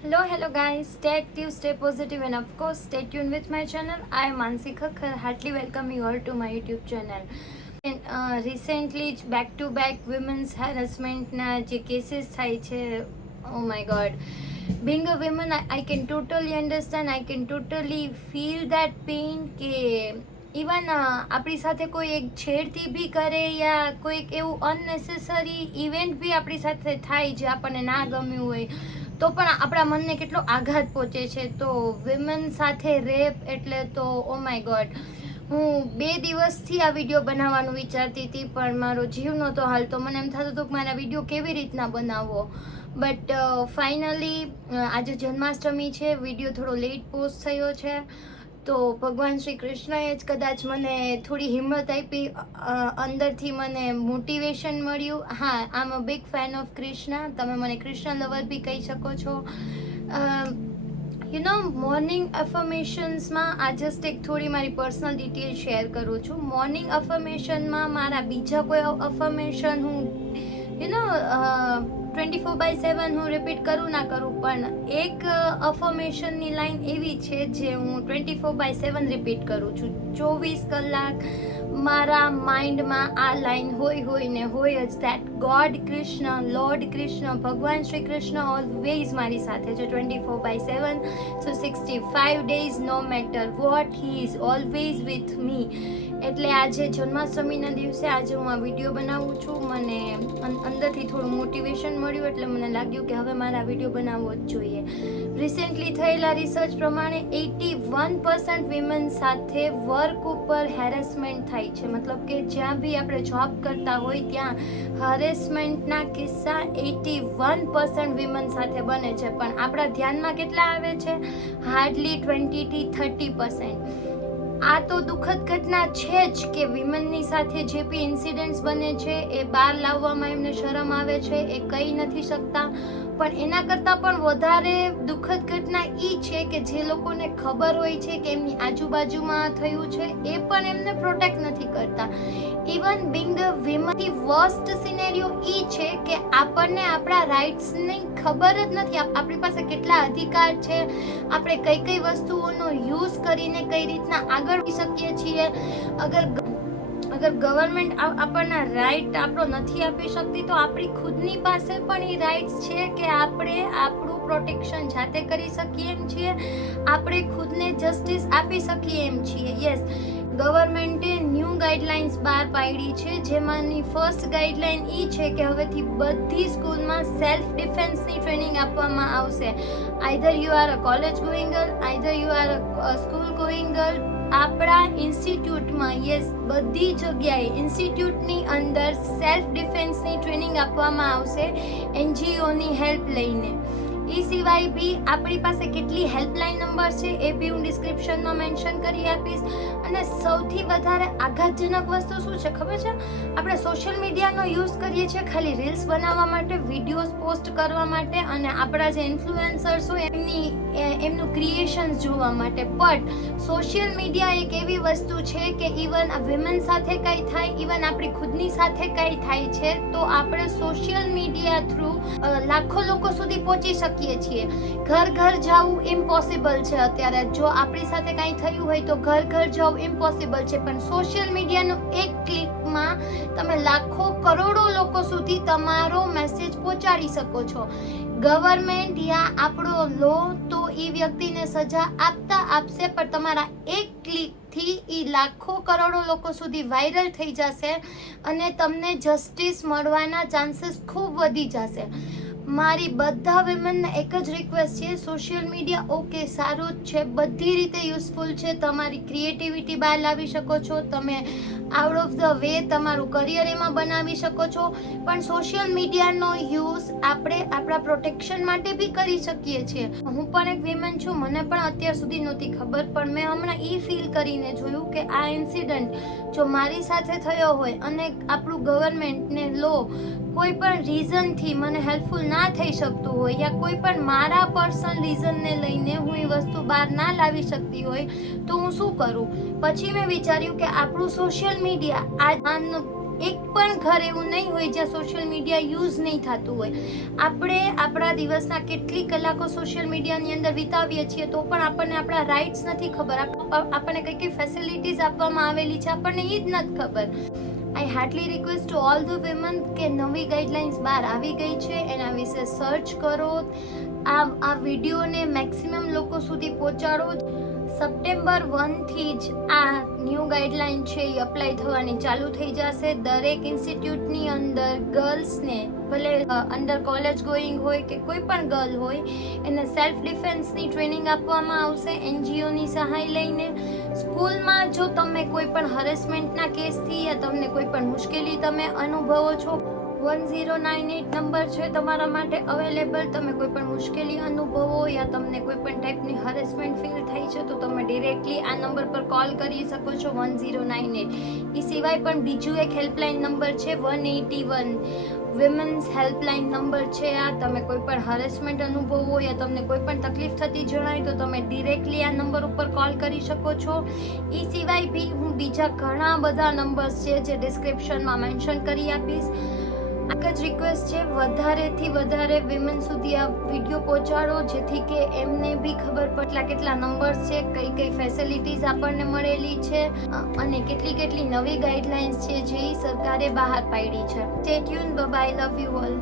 Hello guys, stay active, stay positive, and of course, stay tuned with my channel. I am Mansi Khakhar, heartily welcome you all to my YouTube channel. And recently, back to back women's harassment na je cases થાય છે, oh my god. Being a woman, I can totally understand, I can totally feel that pain કે even આપણી સાથે કોઈ એક છેડતી બી કરે યા કોઈક એવું અનનેસેસરી ઇવેન્ટ બી આપણી સાથે થાય જે આપણને ના ગમ્યું હોય તો પણ આપણા મનને કેટલો આઘાત પહોંચે છે. તો વિમેન સાથે રેપ એટલે તો ઓ માય ગોડ, હું 2 દિવસથી આ વિડીયો બનાવવાનું વિચારતી હતી પણ મારો જીવ નહોતો હાલતો. મને એમ થતું હતું કે મારા વિડીયો કેવી રીતના બનાવવો. બટ ફાઇનલી આજે જન્માષ્ટમી છે, વિડીયો થોડો લેટ પોસ્ટ થયો છે. તો ભગવાન શ્રી કૃષ્ણએ જ કદાચ મને થોડી હિંમત આપી, અંદરથી મને મોટિવેશન મળ્યું. હા, I am a big fan of Krishna. તમે મને કૃષ્ણ લવર બી કહી શકો છો. યુ નો, મોર્નિંગ અફર્મેશન્સમાં આ જસ્ટ એક થોડી મારી પર્સનલ ડિટેલ શેર કરું છું. મોર્નિંગ અફર્મેશનમાં મારા બીજા કોઈ અફર્મેશન હું યુ નો 24/7 હું રિપીટ કરું ના કરું, પણ એક અફર્મેશનની લાઈન એવી છે જે હું 24/7 રિપીટ કરું છું. 24 કલાક મારા માઇન્ડમાં આ લાઈન હોય ને હોય જ, that god Krishna, lord Krishna, ભગવાન શ્રી કૃષ્ણ ઓલવેઝ મારી સાથે છે 24/7. So 65 days no matter what, he is always with me. એટલે આજે જન્માષ્ટમીના દિવસે આજે હું આ વિડીયો બનાવું છું. મને અંદરથી થોડું મોટિવેશન મળ્યું એટલે મને લાગ્યું કે હવે મારે આ વિડીયો બનાવવો જ જોઈએ. રિસેન્ટલી થયેલા રિસર્ચ પ્રમાણે 81% વિમેન સાથે વર્ક ઉપર હેરેસમેન્ટ થાય છે. મતલબ કે જ્યાં બી આપણે જોબ કરતા હોય ત્યાં હરેસમેન્ટના કિસ્સા 81% વિમેન સાથે બને છે, પણ આપણા ધ્યાનમાં કેટલા આવે છે? હાર્ડલી 20-30%. આ તો દુઃખદ ઘટના છે જ કે વિમેનની સાથે જે બી ઇન્સિડન્ટ્સ બને છે એ બહાર લાવવામાં એમને શરમ આવે છે, એ કહી નથી શકતા. પણ એના કરતાં પણ વધારે દુઃખદ ઘટના એ છે કે જે લોકોને ખબર હોય છે કે એમની આજુબાજુમાં થયું છે એ પણ એમને પ્રોટેક્ટ નથી કરતા. Even being a women, the worst scenario એ છે કે આપણને આપણા રાઇટ્સની ખબર જ નથી. આપણી પાસે કેટલા અધિકાર છે, આપણે કઈ કઈ વસ્તુઓનો યુઝ કરીને કઈ રીતના આગળ વધી શકીએ છીએ. અગર ગવર્મેન્ટ આપણને રાઇટ આપણો નથી આપી શકતી તો આપણી ખુદની પાસે પણ એ રાઇટ્સ છે કે આપણે આપણું પ્રોટેક્શન જાતે કરી શકીએ એમ છીએ, આપણે ખુદને જસ્ટિસ આપી શકીએ એમ છીએ. યસ, ગવર્મેન્ટે ન્યૂ ગાઈડલાઇન્સ બહાર પાડી છે, જેમાંની ફર્સ્ટ ગાઈડલાઇન એ છે કે હવેથી બધી સ્કૂલમાં સેલ્ફ ડિફેન્સની ટ્રેનિંગ આપવામાં આવશે. Either you are a college going girl, either you are a school going girl. આપણા ઇન્સ્ટિટ્યૂટમાં, યસ, બધી જગ્યાએ ઇન્સ્ટિટ્યૂટની અંદર સેલ્ફ ડિફેન્સની ટ્રેનિંગ આપવામાં આવશે NGOની હેલ્પ લઈને. એ સિવાય બી આપણી પાસે કેટલી હેલ્પલાઇન નંબર છે એ બી હું ડિસ્ક્રિપ્શનમાં મેન્શન કરી આપીશ. અને સૌથી વધારે આઘાતજનક વસ્તુ શું છે ખબર છે? આપણે સોશિયલ મીડિયાનો યુઝ કરીએ છીએ ખાલી રીલ્સ બનાવવા માટે, વિડીયોઝ પોસ્ટ કરવા માટે અને આપણા જે ઇન્ફ્લુએન્સર્સ હોય એમનું ક્રિએશન્સ જોવા માટે. બટ સોશિયલ મીડિયા એક એવી વસ્તુ છે કે ઇવન આ વિમેન સાથે કંઈ થાય, ઇવન આપણી ખુદની સાથે કંઈ થાય છે તો આપણે સોશિયલ મીડિયા થ્રુ લાખો લોકો સુધી પહોંચી શકીએ છીએ. ઘર ઘર જવું ઇમ્પોસિબલ છે અત્યારે. જો આપણી સાથે કંઈ થયું હોય તો ઘર ઘર જવું ઇમ્પોસિબલ છે, પણ સોશિયલ મીડિયાનું એક ક્લિકમાં તમે લાખો કરોડો લોકો સુધી તમારો મેસેજ પહોંચાડી શકો છો. ગવર્મેન્ટ યા આપણો લો તો એ વ્યક્તિને સજા આપશે, પણ તમારા એક ક્લિકથી એ લાખો કરોડો લોકો સુધી વાયરલ થઈ જશે અને તમને જસ્ટિસ મળવાના ચાન્સીસ ખૂબ વધી જશે. મારી બધા વિમેનને એક જ રિક્વેસ્ટ છે, સોશિયલ મીડિયા ઓકે સારું જ છે, બધી રીતે યુઝફુલ છે, તમારી ક્રિએટિવિટી બહાર લાવી શકો છો, તમે આઉટ ઓફ ધ વે તમારું કરિયર એમાં બનાવી શકો છો, પણ સોશિયલ મીડિયાનો યુઝ આપણે આપણા પ્રોટેક્શન માટે બી કરી શકીએ છીએ. હું પણ એક વિમેન છું, મને પણ અત્યાર સુધી નહોતી ખબર, પણ મેં હમણાં એ ફીલ કરીને જોયું કે આ ઇન્સિડન્ટ જો મારી સાથે થયો હોય અને આપણું ગવર્મેન્ટને લો કોઈ પણ રીઝનથી મને હેલ્પફુલ ના થઈ શકતું હોય યા કોઈ પણ મારા પર્સનલ રીઝનને લઈને હું એ વસ્તુ બહાર ના લાવી શકતી હોય તો હું શું કરું? પછી મેં વિચાર્યું કે આપણું સોશિયલ મીડિયા એક પણ ઘર એવું નહીં હોય જ્યાં સોશિયલ મીડિયા યુઝ નહીં થતું હોય. આપણે આપણા દિવસના કેટલી કલાકો સોશિયલ મીડિયાની અંદર વિતાવીએ છીએ તો પણ આપણને આપણા રાઇટ્સ નથી ખબર, આપણને કઈ કઈ ફેસિલિટીઝ આપવામાં આવેલી છે આપણને એ જ નથી ખબર. I hardly request to all the women કે નવી ગાઈડલાઇન્સ બહાર આવી ગઈ છે, એના વિશે સર્ચ કરો, આ વિડીયોને મેક્સિમમ લોકો સુધી પહોંચાડો. સપ્ટેમ્બર 1 થી જ આ ન્યૂ ગાઈડલાઇન છે એ અપ્લાય થવાની ચાલુ થઈ જશે. દરેક ઇન્સ્ટિટ્યૂટની અંદર ગર્લ્સને, ભલે અંડર કોલેજ ગોઈંગ હોય કે કોઈ પણ ગર્લ હોય, એને સેલ્ફ ડિફેન્સની ટ્રેનિંગ આપવામાં આવશે NGOની સહાય લઈને. સ્કૂલમાં જો તમે કોઈ પણ હરેસમેન્ટના કેસથી યા તમને કોઈ પણ મુશ્કેલી તમે અનુભવો છો, 1098 નંબર છે તમારા માટે અવેલેબલ. તમે કોઈ પણ મુશ્કેલી અનુભવો યા તમને કોઈ પણ ટાઈપની હરેસમેન્ટ ફીલ થઈ છે તો તમે ડિરેક્ટલી આ નંબર પર કોલ કરી શકો છો 1098. એ સિવાય પણ બીજું એક હેલ્પલાઇન નંબર છે 181, વિમેન્સ હેલ્પલાઇન નંબર છે આ. તમે કોઈ પણ હરેસમેન્ટ અનુભવો યા તમને કોઈ પણ તકલીફ થતી જણાય તો તમે ડિરેક્ટલી આ નંબર ઉપર કોલ કરી શકો છો. એ સિવાય બી હું બીજા ઘણા બધા નંબર્સ છે જે ડિસ્ક્રિપ્શનમાં મેન્શન કરી આપીશ. એક જ રિક્વેસ્ટ છે, વધારેથી વધારે વિમેન સુધી આ વિડીયો પહોંચાડો જેથી કે એમને બી ખબર પડે કેટલા નંબર્સ છે, કઈ કઈ ફેસિલિટીઝ આપણને મળેલી છે અને કેટલી નવી ગાઈડલાઇન્સ છે જે સરકારે બહાર પાડી છે. Stay tune, bye bye, love you all.